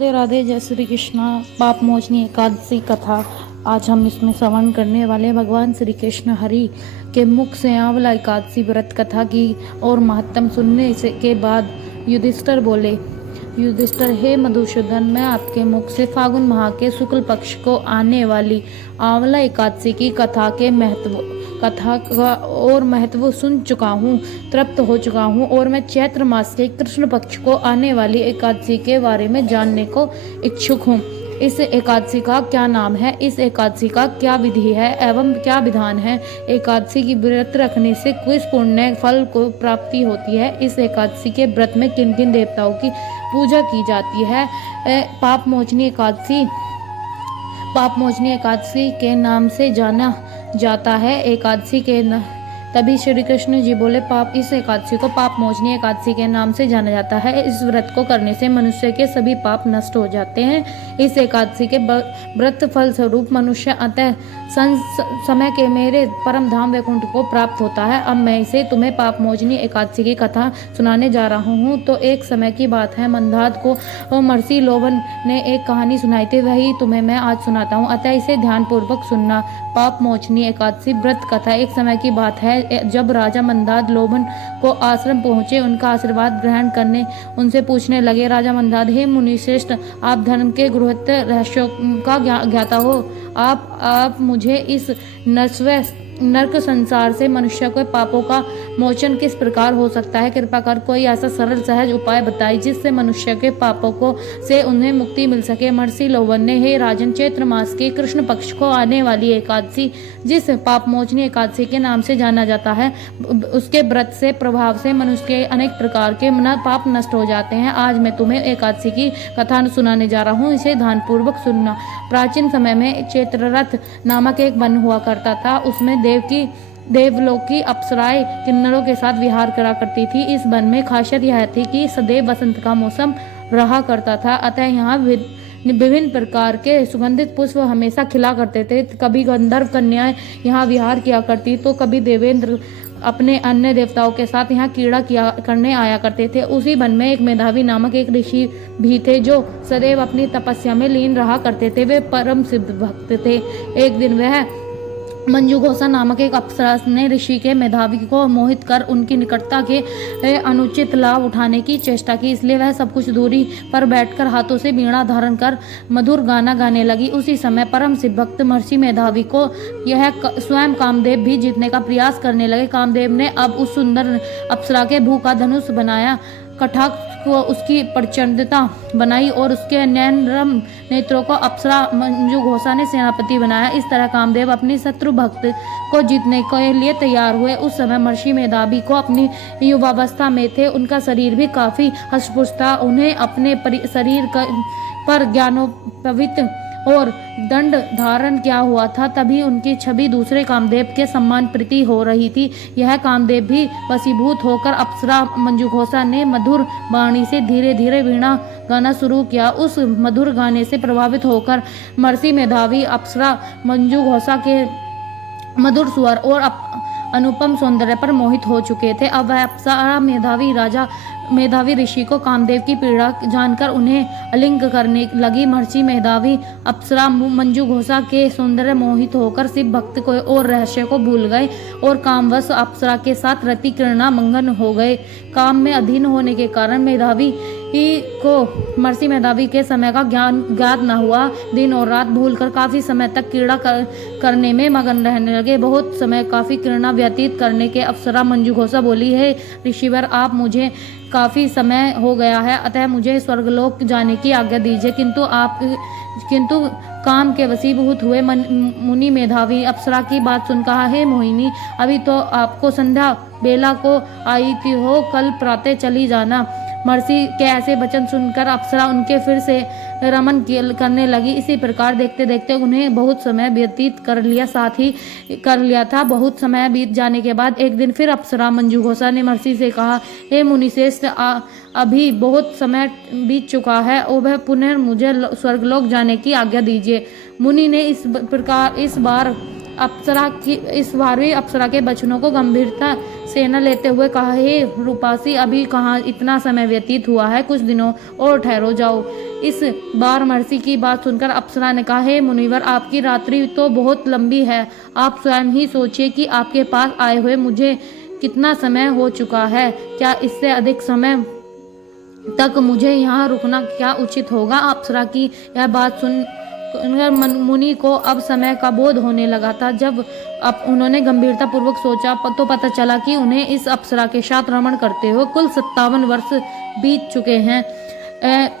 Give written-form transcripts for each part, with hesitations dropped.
राधे राधे, जय श्री कृष्णा। पाप मोचनी एकादशी कथा आज हम इसमें श्रवण करने वाले भगवान श्री कृष्ण हरि के मुख से आंवला एकादशी व्रत कथा की और महत्तम सुनने से के बाद युधिष्ठिर बोले, युधिष्ठिर, हे मधुसूदन, मैं आपके मुख से फागुन माह के शुक्ल पक्ष को आने वाली आंवला एकादशी की कथा का और महत्व सुन चुका हूँ, तृप्त हो चुका हूँ और मैं चैत्र मास के कृष्ण पक्ष को आने वाली एकादशी के बारे में जानने को इच्छुक हूँ। इस एकादशी का क्या नाम है, इस एकादशी का क्या विधि है एवं क्या विधान है, एकादशी की व्रत रखने से किस पुण्य फल को प्राप्ति होती है, इस एकादशी के व्रत में किन किन देवताओं की पूजा की जाती है। पाप मोचनी एकादशी के नाम से जाना जाता है। एकादशी के तभी श्री कृष्ण जी बोले, इस एकादशी को पाप मोचनी एकादशी के नाम से जाना जाता है। इस व्रत को करने से मनुष्य के सभी पाप नष्ट हो जाते हैं। इस एकादशी के व्रत फल स्वरूप मनुष्य अतः समय के मेरे परम धाम वैकुंठ को प्राप्त होता है। अब मैं इसे तुम्हें पाप मोचनी एकादशी की कथा सुनाने जा रहा हूँ। तो एक समय की बात है, मंदाद को महर्षि लोभन ने एक कहानी सुनाई थी, वही तुम्हें मैं आज सुनाता हूँ, अतः इसे ध्यान पूर्वक सुनना। पाप मोचनी एकादशी व्रत कथा। एक समय की बात है, जब राजा मंदाद लोभन को आश्रम पहुंचे, उनका आशीर्वाद ग्रहण करने उनसे पूछने लगे। राजा मंदाद, हे मुनि श्रेष्ठ, आप धर्म के गृहस्थ रहस्यों का ज्ञाता हो, आप मुझे इस नरक संसार से मनुष्य के पापों का मोचन किस प्रकार हो सकता है, कृपा कर कोई ऐसा सरल सहज उपाय बताइए जिससे मनुष्य के पापों को से उन्हें मुक्ति मिल सके। महर्षि लोभन ने, हे राजन, चैत्र मास के कृष्ण पक्ष को आने वाली एकादशी, जिस पाप मोचनी एकादशी के नाम से जाना जाता है, उसके व्रत से प्रभाव से मनुष्य के अनेक प्रकार के पाप नष्ट हो जाते हैं। आज मैं तुम्हें एकादशी की कथा सुनाने जा रहा हूँ, इसे ध्यानपूर्वक सुनना। प्राचीन समय में चैत्ररथ नामक एक वन हुआ करता था। उसमें देवलोक की अप्सराएं किन्नरों के साथ विहार करा करती थी। इस वन में खासियत यह थी कि सदैव बसंत का मौसम रहा करता था, अतः यहाँ विभिन्न प्रकार के सुगंधित पुष्प हमेशा खिला करते थे। कभी गंधर्व कन्याएं यहाँ विहार किया करती, तो कभी देवेंद्र अपने अन्य देवताओं के साथ यहाँ क्रीड़ा करने आया करते थे। उसी वन में एक मेधावी नामक एक ऋषि भी थे, जो सदैव अपनी तपस्या में लीन रहा करते थे। वे परम सिद्ध भक्त थे। एक दिन वह मंजुघोषा नामक एक अप्सरा ने ऋषि के मेधावी को मोहित कर उनकी निकटता के अनुचित लाभ उठाने की चेष्टा की, इसलिए वह सब कुछ दूरी पर बैठकर हाथों से वीणा धारण कर मधुर गाना गाने लगी। उसी समय परम शिव भक्त महर्षि मेधावी को यह स्वयं कामदेव भी जीतने का प्रयास करने लगे। कामदेव ने अब उस सुंदर अप्सरा के भू का धनुष बनाया, कटाक्ष को उसकी प्रचंडता बनाई और उसके नयनरम नेत्रों को अप्सरा मंजुघोषा ने सेनापति बनाया। इस तरह कामदेव अपनी शत्रु भक्त को जीतने के लिए तैयार हुए। उस समय महर्षि मेधावी को अपनी युवावस्था में थे, उनका शरीर भी काफी हष्टपुष्ट था। उन्हें अपने शरीर पर ज्ञानोपवित और दंड धारण किया हुआ था, तभी उनकी छवि दूसरे कामदेव के सम्मान प्रीति हो रही थी। यह कामदेव भी वशीभूत होकर अप्सरा मंजुघोषा ने मधुर वाणी से धीरे धीरे वीणा गाना शुरू किया। उस मधुर गाने से प्रभावित होकर महर्षि मेधावी अप्सरा मंजुघोषा के मधुर स्वर और अनुपम सौंदर्य पर मोहित हो चुके थे। अब वह अप्सरा मेधावी ऋषि को कामदेव की पीड़ा जानकर उन्हें अलिंग करने लगी। महर्षि मेधावी अप्सरा मंजुघोषा के सौंदर्य मोहित होकर शिव भक्त को और रहस्य को भूल गए और कामवश अप्सरा के साथ रति क्रीड़ा मगन हो गए। काम में अधीन होने के कारण महर्षि मेधावी के समय का ज्ञान ज्ञात न हुआ। दिन और रात भूलकर काफी समय तक क्रीड़ा करने में मगन रहने लगे। बहुत समय काफी क्रीड़ा व्यतीत करने के अप्सरा मंजुघोषा बोली, है ऋषिवर, आप मुझे काफी समय हो गया है, अतः मुझे स्वर्गलोक जाने की आज्ञा दीजिए। किंतु काम के वशीभूत हुए मुनि मेधावी अप्सरा की बात सुन कहा, हे मोहिनी, अभी तो आपको संध्या बेला को आई थी हो, कल प्रातः चली जाना। महर्षि के ऐसे वचन सुनकर अप्सरा उनके फिर से रमन करने लगी। इसी प्रकार देखते देखते उन्हें बहुत समय व्यतीत कर लिया था। बहुत समय बीत जाने के बाद एक दिन फिर अप्सरा मंजुघोषा ने महर्षि से कहा, हे मुनिश्रेष्ठ, अभी बहुत समय बीत चुका है और वह पुनः मुझे स्वर्गलोक जाने की आज्ञा दीजिए। मुनि ने इस बार इस 12वीं अप्सरा के वचनों को गंभीरता से न लेते हुए कहा, हे रूपासी, अभी कहाँ इतना समय व्यतीत हुआ है, कुछ दिनों और ठहरो जाओ। इस बार महर्षि की बात सुनकर अप्सरा ने कहा, हे मुनिवर, आपकी रात्रि तो बहुत लंबी है। आप स्वयं ही सोचिए कि आपके पास आए हुए मुझे कितना समय हो चुका है। क्या इससे अधिक समय तक मुझे यहाँ रुकना क्या उचित होगा? अप्सरा की यह बात सुन मुनि को अब समय का बोध होने लगा था। जब अब उन्होंने गंभीरता पूर्वक सोचा तो पता चला कि उन्हें इस अप्सरा के साथ रमण करते हुए कुल 57 वर्ष बीत चुके हैं।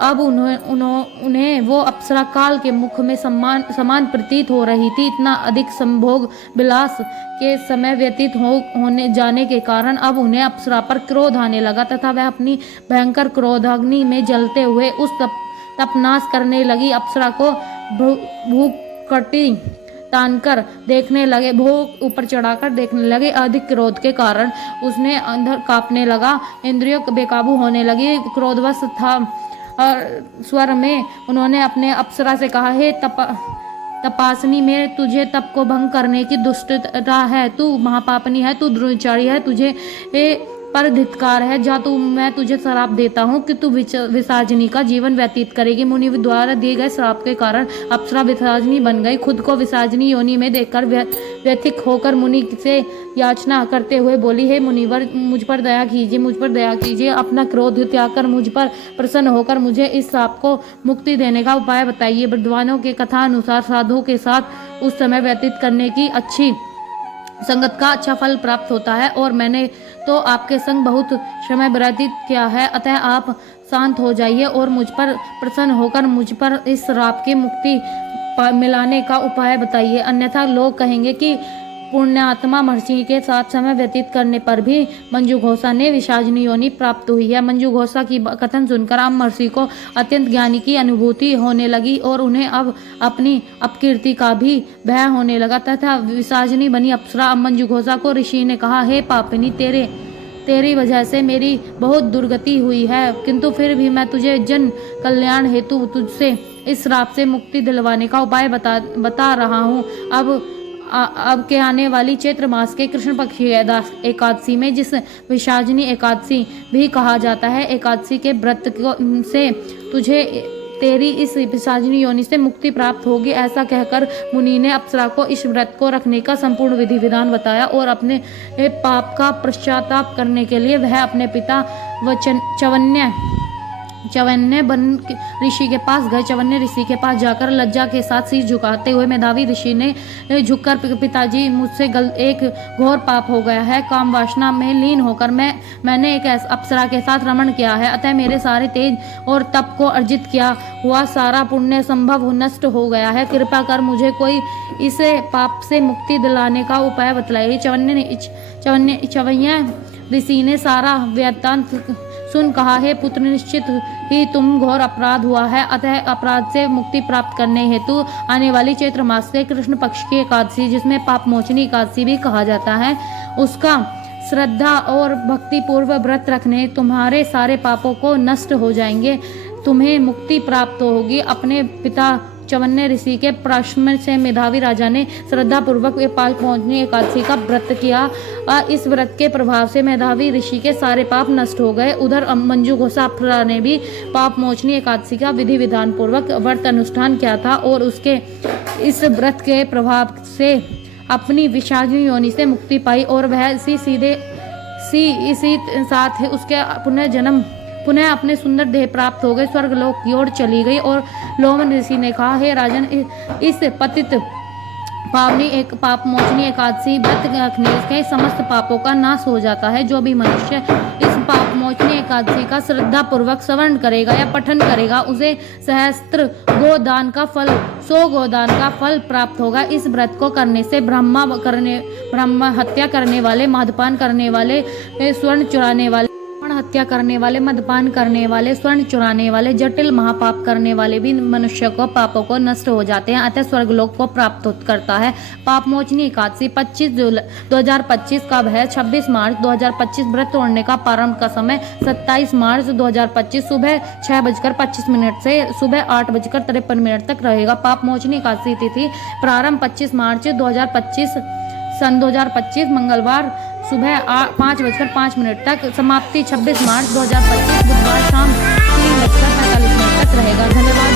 अब उन्हें वो अप्सरा काल के मुख में समान प्रतीत हो रही थी। इतना अधिक संभोग विलास के समय व्यतीत होने जाने के कारण अब उन्हें अप्सरा पर क्रोध आने लगा तथा वह अपनी भयंकर क्रोधाग्नि में जलते हुए उस तपनाश करने लगी। अप्सरा को भूकटी तानकर देखने लगे, भूख ऊपर चढ़ाकर देखने लगे। अधिक क्रोध के कारण उसने अंदर कांपने लगा, इंद्रियों बेकाबू होने लगी। क्रोधवश था स्वर में उन्होंने अपने अप्सरा से कहा, हे तपासनी, में तुझे तप को भंग करने की दुष्टता है, तू महापापनी है, तू दुराचारी है, तुझे पर धिक्कार है। जा तू, मैं तुझे श्राप देता हूँ कि तू विसाजनी का जीवन व्यतीत करेगी। मुनि द्वारा दिए गए श्राप के कारण अप्सरा विसाजनी बन गई। खुद को विसाजनी योनि में देखकर व्यथिक होकर मुनि से याचना करते हुए बोली, हे मुनिवर, मुझ पर दया कीजिए, मुझ पर दया कीजिए। अपना क्रोध त्याग कर मुझ पर प्रसन्न होकर मुझे इस श्राप को मुक्ति देने का उपाय बताइए। विद्वानों के कथा अनुसार साधुओं के साथ उस समय व्यतीत करने की अच्छी संगत का अच्छा फल प्राप्त होता है और मैंने तो आपके संग बहुत समय व्यतीत किया है। अतः आप शांत हो जाइए और मुझ पर प्रसन्न होकर मुझ पर इस श्राप की मुक्ति मिलाने का उपाय बताइए। अन्यथा लोग कहेंगे कि पुण्यात्मा महर्षि के साथ समय व्यतीत करने पर भी मंजुघोषा ने विसाजनी योनि प्राप्त हुई है। मंजुघोषा की कथन सुनकर अब महर्षि को अत्यंत ज्ञानी की अनुभूति होने लगी और उन्हें अब अपनी अपकीर्ति का भी भय होने लगा तथा विसाजनी बनी अप्सरा अब मंजुघोषा को ऋषि ने कहा, हे पापिनी, तेरी वजह से मेरी बहुत दुर्गति हुई है, किंतु फिर भी मैं तुझे जन कल्याण हेतु तुझसे इस श्राप से मुक्ति दिलवाने का उपाय बता रहा हूँ। अब के आने वाली चैत्र मास के कृष्ण पक्ष की एकादशी में, जिस विसाजनी एकादशी भी कहा जाता है, एकादशी के व्रत से तुझे तेरी इस विसाजनी योनि से मुक्ति प्राप्त होगी। ऐसा कहकर मुनि ने अप्सरा को इस व्रत को रखने का संपूर्ण विधि विधान बताया और अपने पाप का पश्चाताप करने के लिए वह अपने पिता चवन्य बन ऋषि के पास गए। चवन्य ऋषि के पास जाकर लज्जा के साथ सिर झुकाते हुए मेधावी ऋषि ने झुककर, पिताजी, मुझसे एक घोर पाप हो गया है। काम वासना में लीन होकर मैंने एक अप्सरा के साथ रमण किया है, अतः मेरे सारे तेज और तप को अर्जित किया हुआ सारा पुण्य संभव नष्ट हो गया है। कृपा कर मुझे कोई इसे पाप से मुक्ति दिलाने का उपाय बतलाइए। चवन्य ऋषि ने सारा वृत्तांत सुन कहा, हे पुत्र, निश्चित ही तुम घोर अपराध हुआ है, अतः अपराध से मुक्ति प्राप्त करने हेतु आने वाली चैत्र मास के कृष्ण पक्ष की एकादशी, जिसमें पाप मोचनी एकादशी भी कहा जाता है, उसका श्रद्धा और भक्ति पूर्व व्रत रखने तुम्हारे सारे पापों को नष्ट हो जाएंगे, तुम्हें मुक्ति प्राप्त होगी। अपने पिता चवन्य ऋषि के प्रश्न से मेधावी राजा ने श्रद्धा पूर्वक पाप मोचनी एकादशी का व्रत किया। इस व्रत के प्रभाव से मेधावी ऋषि के सारे पाप नष्ट हो गए। उधर मंजुघोषा अप्सरा ने भी पाप मोचनी एकादशी का विधि विधान पूर्वक व्रत अनुष्ठान किया था और उसके इस व्रत के प्रभाव से अपनी विसाजनी योनि से मुक्ति पाई और वह इसी साथ उसके पुनः अपने सुंदर देह प्राप्त हो गए, स्वर्गलोक की ओर चली गई। और लोमन ऋषि ने कहा, हे राजन, इस पतित पावनी एक पाप मोचनी एकादशी व्रत रखने के समस्त पापों का नाश हो जाता है। जो भी मनुष्य इस पाप मोचनी एकादशी का श्रद्धा पूर्वक श्रवण करेगा या पठन करेगा, उसे सहस्त्र गोदान का फल, 100 गोदान का फल प्राप्त होगा। इस व्रत को करने से ब्रह्म हत्या करने वाले, मद्यपान करने वाले, स्वर्ण चुराने वाले, हत्या करने वाले, मद्यपान करने वाले, स्वर्ण चुराने वाले, जटिल महापाप करने वाले भी मनुष्य को पापों को नष्ट हो जाते हैं, अतः स्वर्गलोक को प्राप्त करता है। पाप मोचनी एकादशी 25 जुलाई 2025 कब है? 26 मार्च 2025। व्रत तोड़ने का प्रारंभ का समय 27 मार्च 2025 सुबह 6:25 से सुबह 8:53 तक रहेगा। पाप मोचनी एकादशी तिथि प्रारंभ 25 मार्च 2025 सन 2025 मंगलवार सुबह 5:05 तक, समाप्ति 26 मार्च 2025 बुधवार शाम 3:45 तक रहेगा। धन्यवाद।